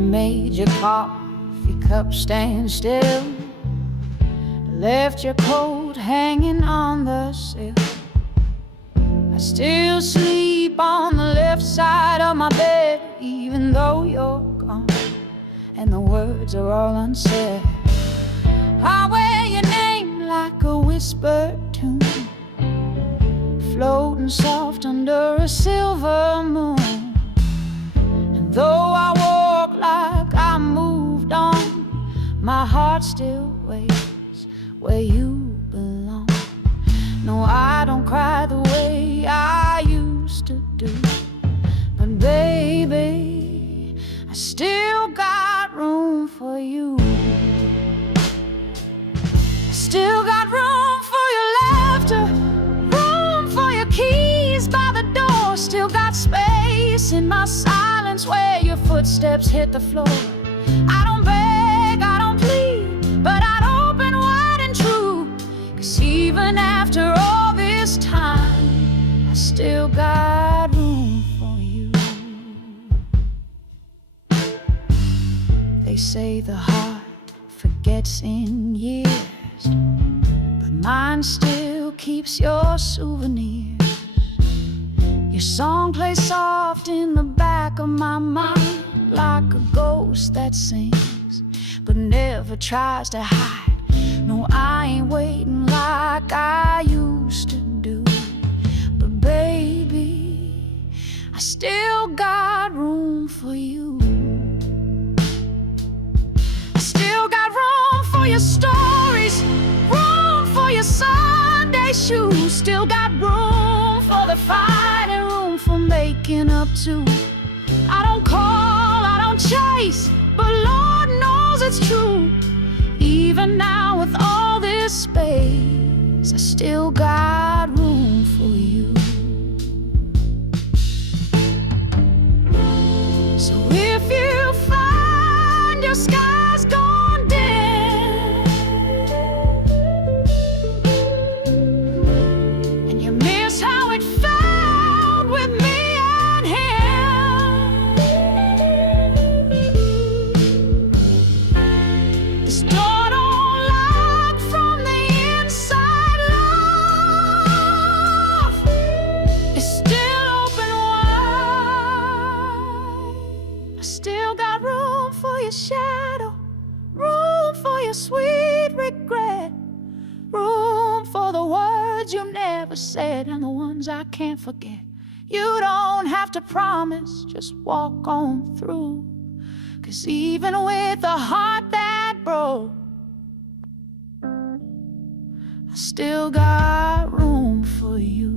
made your coffee cup stand still, left your coat hanging on the sill. I still sleep on the left side of my bed, even though you're gone and the words are all unsaid. I wear your name like a whispered tune, floating soft under a silver moon. And though I walk like I moved on, my heart still waits where you belong. No, I don't cry the way I used to do, but baby, I still got room for you. I still got room for your laughter, room for your keys by the door. Still got space in my silence where your footsteps hit the floor. I don't beg, I don't plead, but I'd open wide and true, 'cause even after all this time, I still got room for you. They say the heart forgets in years, but mine still keeps your souvenirs. Your song plays soft in the back of my mind, like a ghost that sings but never tries to hide. No, I ain't waiting like I used to do, but baby, I still got room for you. I still got room for your stories, room for your Sunday shoes. Still got room for the fight and room for making up too. I don't call, I don't chase, but Lord knows it's true. Even now with all this space, I still got room for you. So if you find your sky's gone dim and you miss how it felt with me and him, this door don't lock from the inside. Love is still open wide. I still got room for your shadow, room for your sweet regret, room for the words you never said and the ones I can't forget. You don't have to promise, just walk on through, 'cause even with a heart that broke, I still got room for you.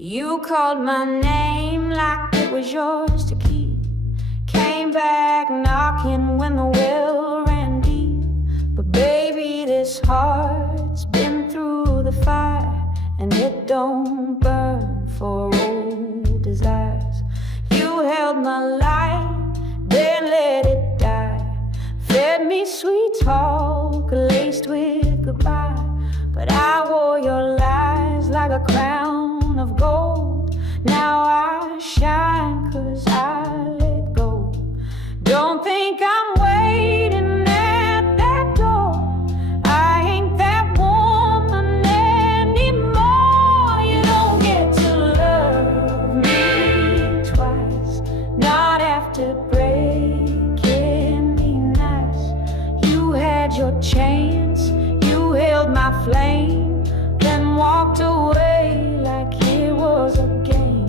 You called my name like it was yours to keep, came back knocking when the well ran deep. But baby, this heart's been through the fire, and it don't burn for old desires. You held my light, then let it die, fed me sweet talk laced with goodbye. But I wore your lies like a crown of gold. Now I shine 'cause I let go. Don't think I'm waiting at that door. I ain't that woman anymore. You don't get to love me twice, not after breaking me nice. You had your chance, you held my flame, then walked away like it was a game.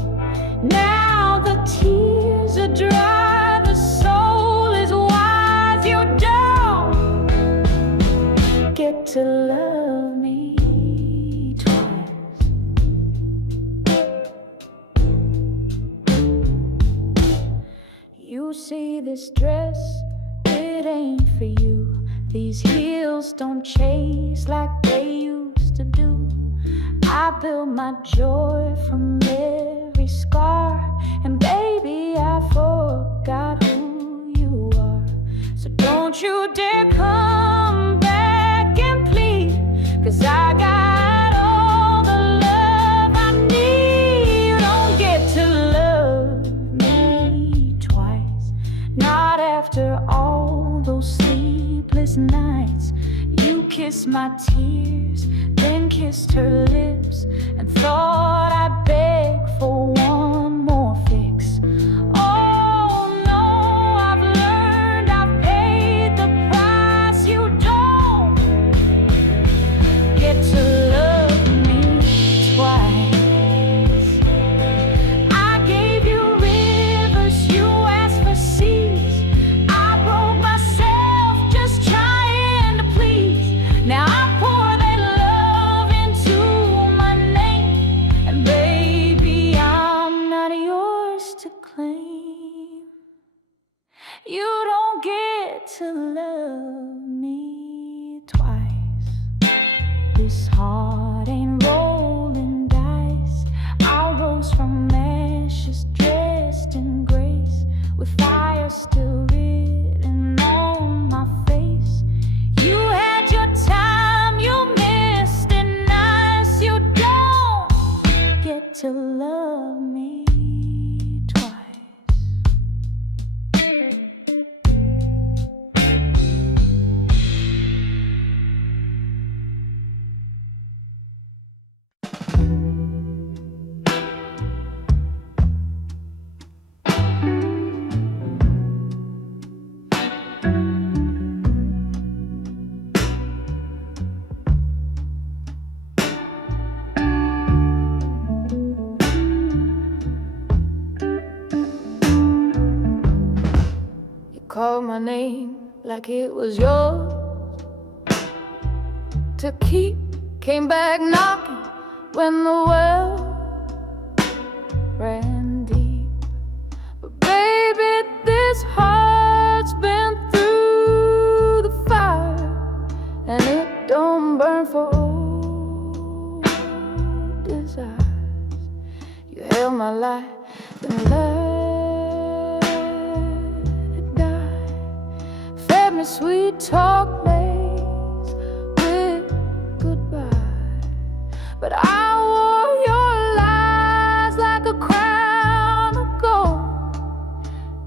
Now the tears are dry, the soul is wise. You don't get to love me twice. You see this dress, it ain't for you. These heels don't chase like they used to do. I built my joy from every scar, and baby, I forgot who you are. So don't you dare come back and plead, 'cause I got all the love I need. You don't get to love me twice, not after all those sleepless nights. You kissed my tears, then kissed her lips, and thought I'd beg for one more fix. Oh no, I've learned, I've paid the price. You don't get to love me twice. I gave you rivers, you asked for seas. I broke myself just trying to please. Now I pour that love into my name, and baby, I'm not yours to claim. You don't get to love me twice. This heart ain't rolling dice. I rose from ashes, dressed in grace, with fire still written on my face. You had your time, you missed it nice. You don't get to love me twice. Called my name like it was yours to keep. Came back knocking when the well ran deep. But baby, this heart's been through the fire, and it don't burn for old desires. You held my light, then let it die. Fed me sweet talk lace with goodbye, but I wore your lies like a crown of gold.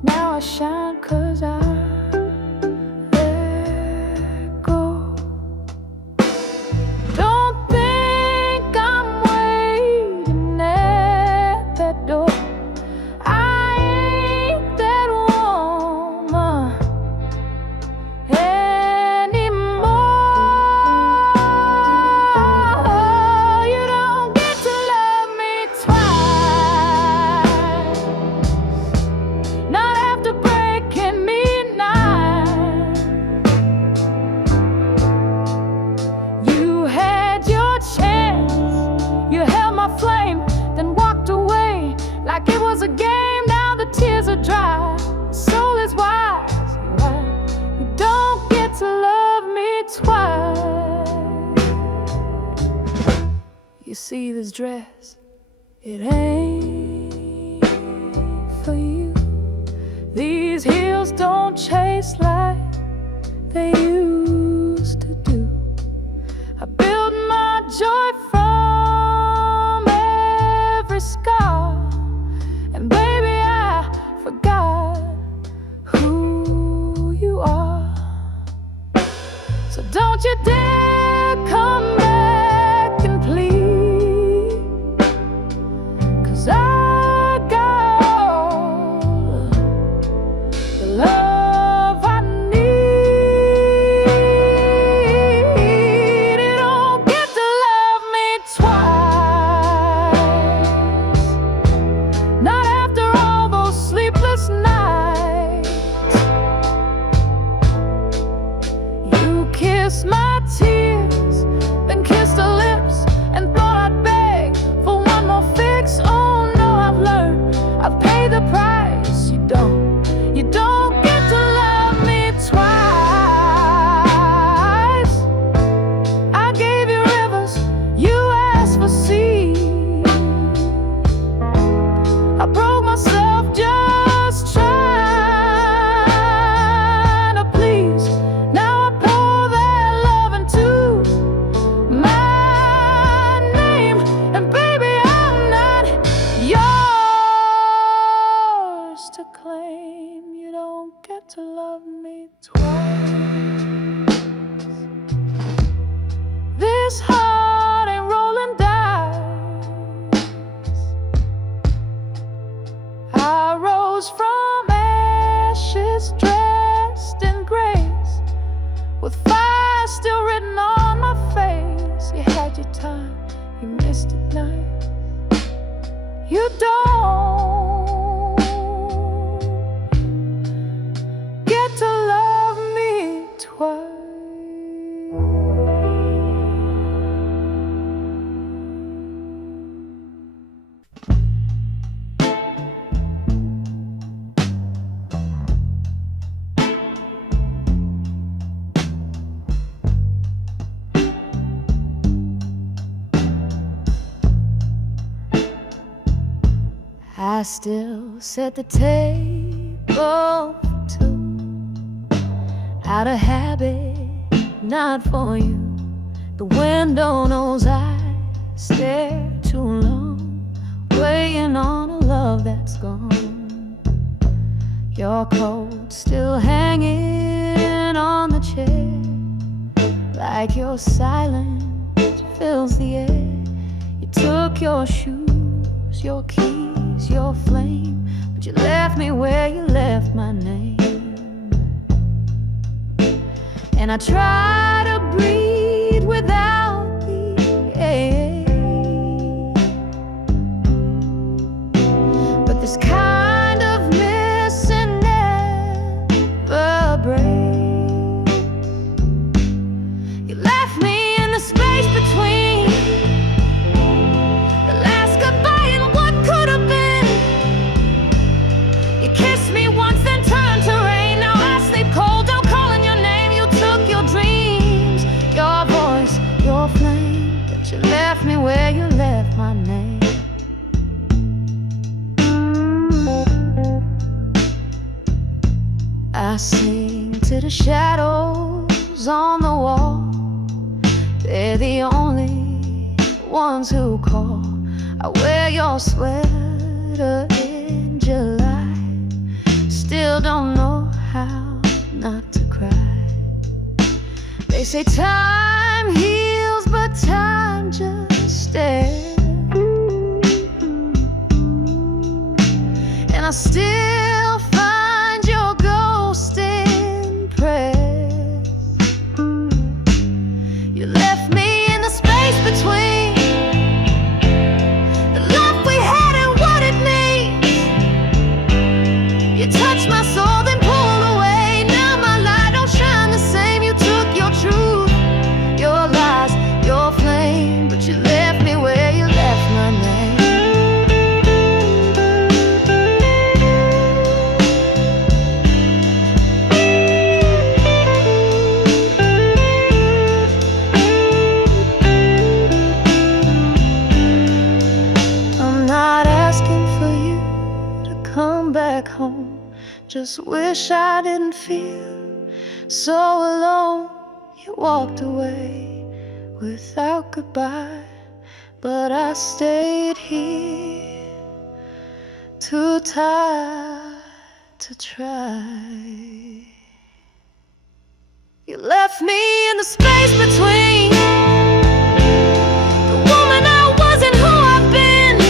Now I shine 'cause I let go. Don't think I'm waiting at that door. I ain't that woman anymore. You don't get to love me twice, not after breaking me nice. You had your chance, you held my flame, then walked away like it was a game. Now the tears are dry, soul is wise. You don't get to love me twice. You see this dress, it ain't for you. These heels don't chase like they used to do. I built my joy from every scar, and baby, I forgot who you are. So don't you dare come back and plead, 'cause I got all the love I need. You don't get to love me twice, not after all those sleepless nights. You kissed my tears, then kissed her lips, and thought I'd beg for one more fix. Oh no, I've learned, I've paid the price. You don't get get to love me twice. This heart ain't rolling dice. I rose from ashes dressed in grace, with fire still written on my face. You had your time, you missed it nice. You don't get to love me twice. I still set the table for two, out of habit, not for you. The window knows I stare too long, waiting on a love that's gone. Your coat still hanging on the chair, like your silence fills the air. You took your shoes, your keys, your flame, but you left me where you left my name. And I try to breathe without the air, but this kind of missing never breaks. You left me in the space between the last goodbye and what could have been. You kissed me once then turned to rain. Now I sleep cold, don't calling your name. You took your dreams, your voice, your flame, but you left me where you left my name. I sing to the shadows on the wall. They're the only ones who call. I wear your sweater in July, still don't know how not to cry. They say time heals, but time just stares. And I still find your ghost impressed. You left me in the space between the love we had and what it means. You touched my soul, then pulled away. Now my light don't shine the same. You took your truth, your lies, your flame, but you left me where you left my name. I'm not asking for you to come back home, just wish I didn't feel so alone. You walked away without goodbye, but I stayed here, too tired to try. You left me in the space between the woman I was and who I've been.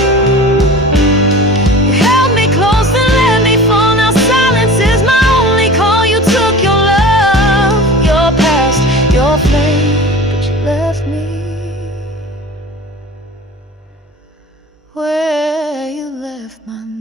You held me close and let me fall. Now silence is my only call. You took your love, your past, your flame, but you left me where you left my name.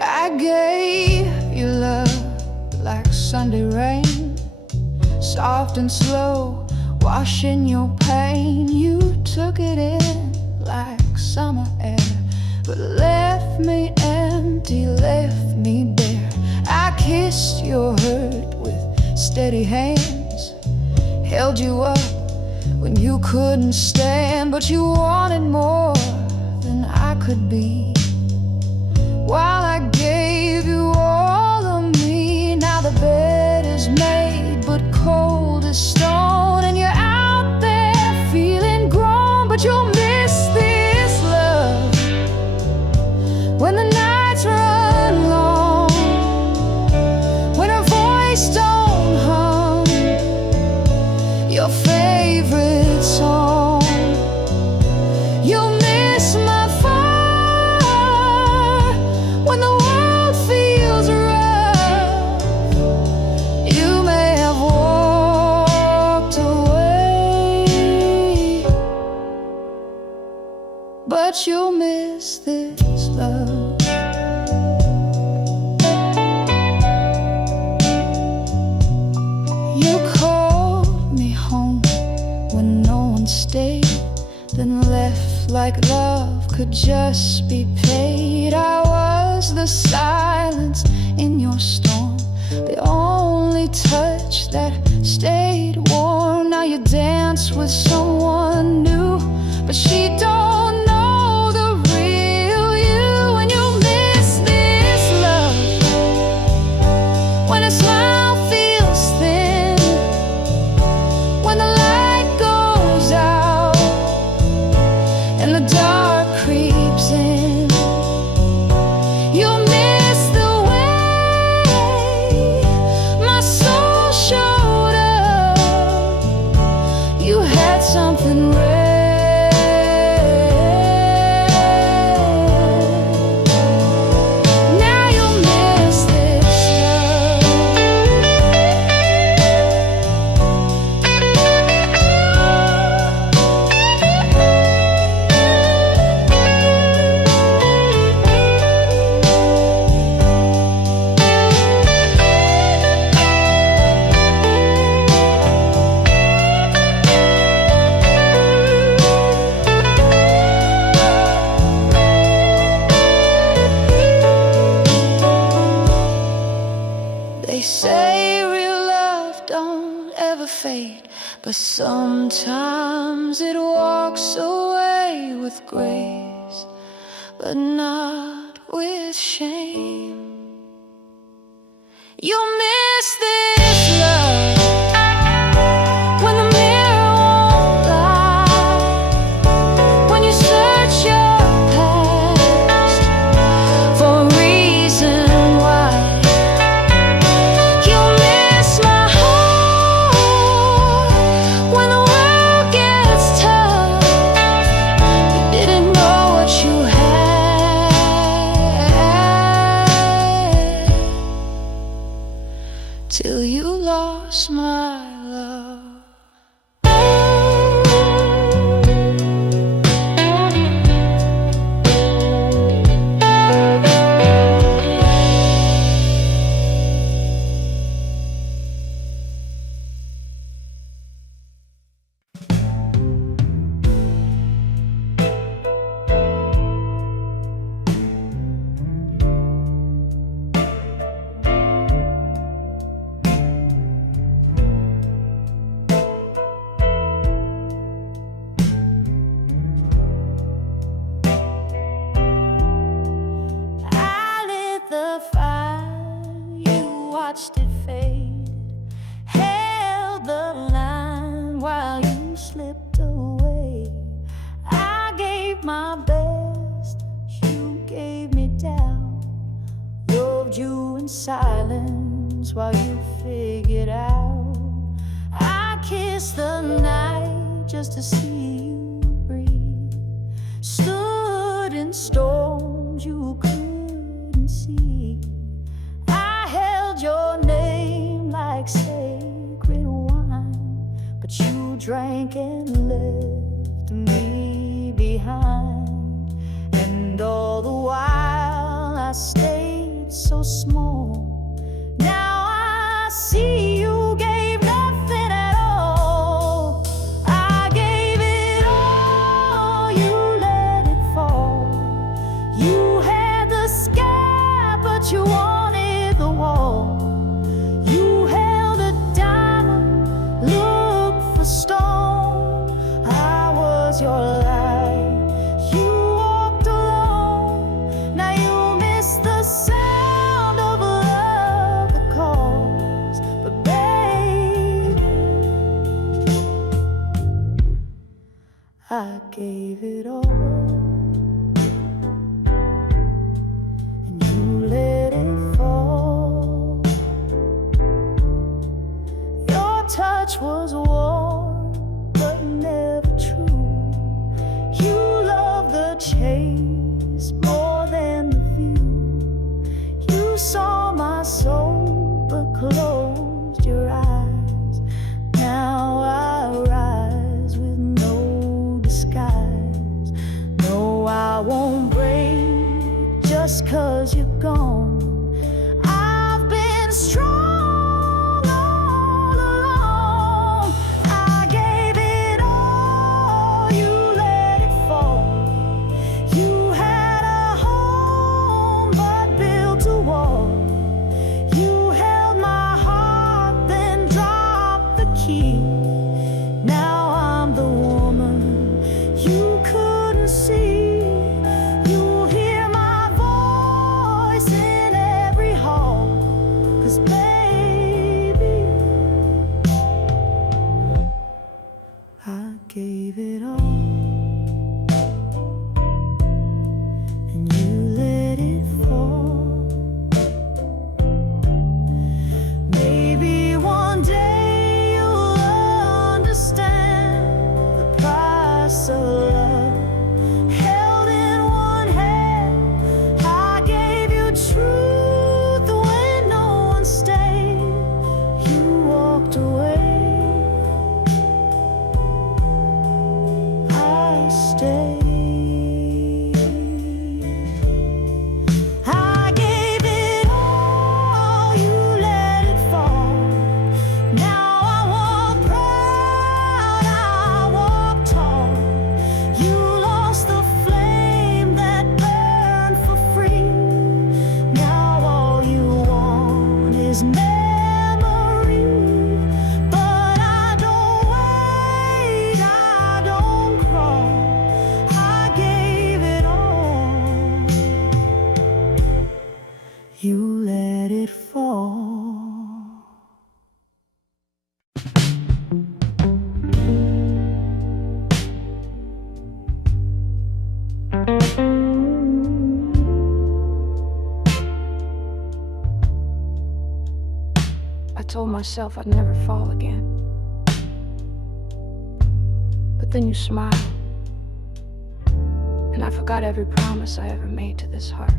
I gave you love like Sunday rain, soft and slow, washing your pain. You took it in like summer air, but left me empty, left me bare. I kissed your hurt with steady hands, held you up when you couldn't stand, but you wanted more than I could be. while I gave you all of me. Now the bed is made but cold as stone, and you're out there feeling grown, but you'll miss this love when the nights run long, when her voice don't hum your favorite song. You'll miss my fire when the world feels rough. You may have walked away, but you'll miss this love. You called me home when no one stayed, then left like love could just be paid. I was the silence in your storm, the only touch that stayed warm. Now you dance with someone new, but she don't know the real you. And you'll miss this love when a smile feels thin, when the light goes out and the dark creeps in. You'll miss the way my soul showed up. You had something rare. Now you'll miss this love. They say real love don't ever fade, but sometimes it walks away with grace, but not with shame. You'll miss this love when the mirror won't lie, when you search your past for a reason why. You'll miss my heart when the world gets tough. You didn't know what you had till you lost my love. I lit the fire, you watched it fade, held the line while you slipped away. I gave my best, you gave me doubt, loved you in silence while you figured out. I kissed the night just to see you breathe, stood in storms you couldn't see. I held your name like sacred wine, but you drank and left me behind. And all the while I stayed so small. Now I see you gave nothing at all. I gave it all, you let it fall. You had the sky, but you wanted the wall. You held a diamond, looked for stone. I was your light, you walked alone. Now you miss touch was warm, but never true. You love the chase more than the view. You saw my soul, but closed your eyes. Now I rise with no disguise. No, I won't break just 'cause you're gone. I've been strong all along. I gave it all, you let it fall. You had a home but built a wall. You held my heart, then dropped the key. Now I'm the woman you couldn't see. You'll hear my voice in every hall. 'Cause baby, I gave it all, and you let it fall. Maybe one day you'll understand the price of love. Held in one hand, I gave you truth when no one stayed. You walked away, I stayed. I gave it all, you let it fall. Now I walk proud, I walk tall. You lost the flame that burned for free. Now all you want is memory. But I don't wait, I don't crawl. I gave it all, you let it fall. I told myself I'd never fall again. But then you smiled, and I forgot every promise I ever made to this heart.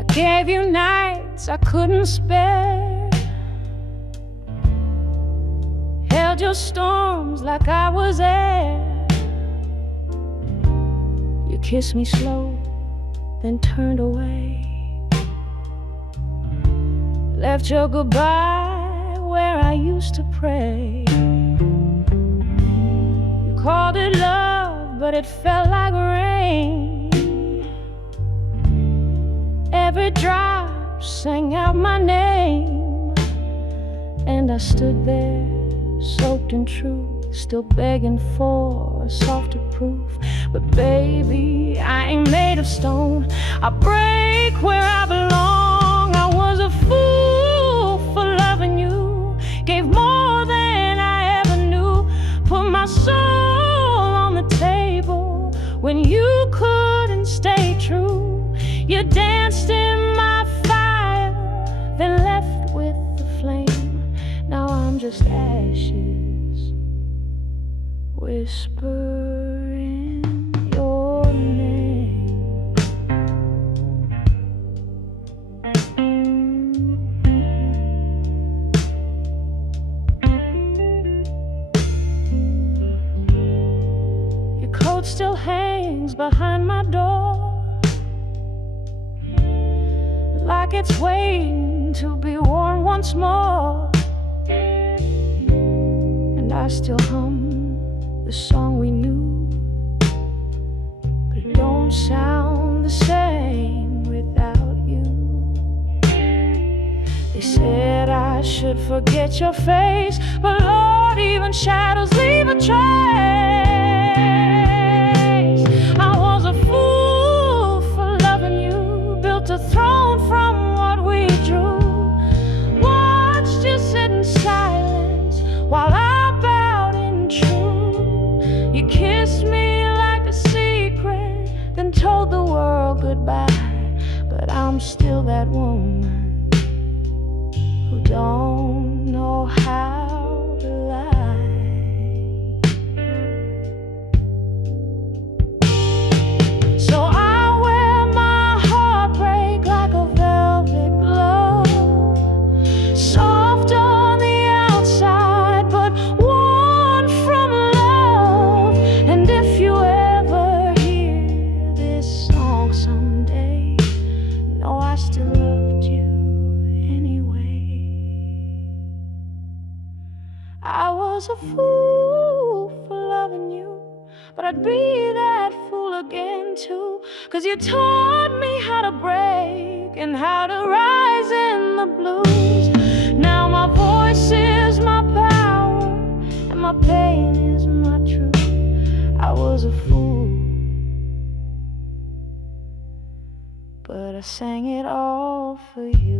I gave you nights I couldn't spare, held your storms like I was air. You kissed me slow, then turned away. Left your goodbye where I used to pray. You called it love, but it felt like rain. Every drop sang out my name, and I stood there, soaked in truth, still begging for a softer proof. But baby, I ain't made of stone. I break where I belong. I was a fool for loving you, gave more than I ever knew, put my soul on the table when you couldn't stay true. You danced in my fire, then left with the flame. Now I'm just ashes, whispering your name. Your coat still hangs behind my door, like it's waiting to be worn once more. And I still hum the song we knew, but it don't sound the same without you. They said I should forget your face, but Lord, even shadows leave a trace. I was a fool for loving you, built a throne from what we drew. Watched you sit in silence while I bowed in truth. You kissed me like a secret, then told the world goodbye. But I'm still that woman don't know how to lie. So I wear my heartbreak like a velvet glove, soft on the outside but worn from love. And if you ever hear this song someday, know I still loved you anyway. I was a fool for loving you, but I'd be that fool again too, 'cause you taught me how to break and how to rise in the blues. Now my voice is my power and my pain is my truth. I was a fool, but I sang it all for you.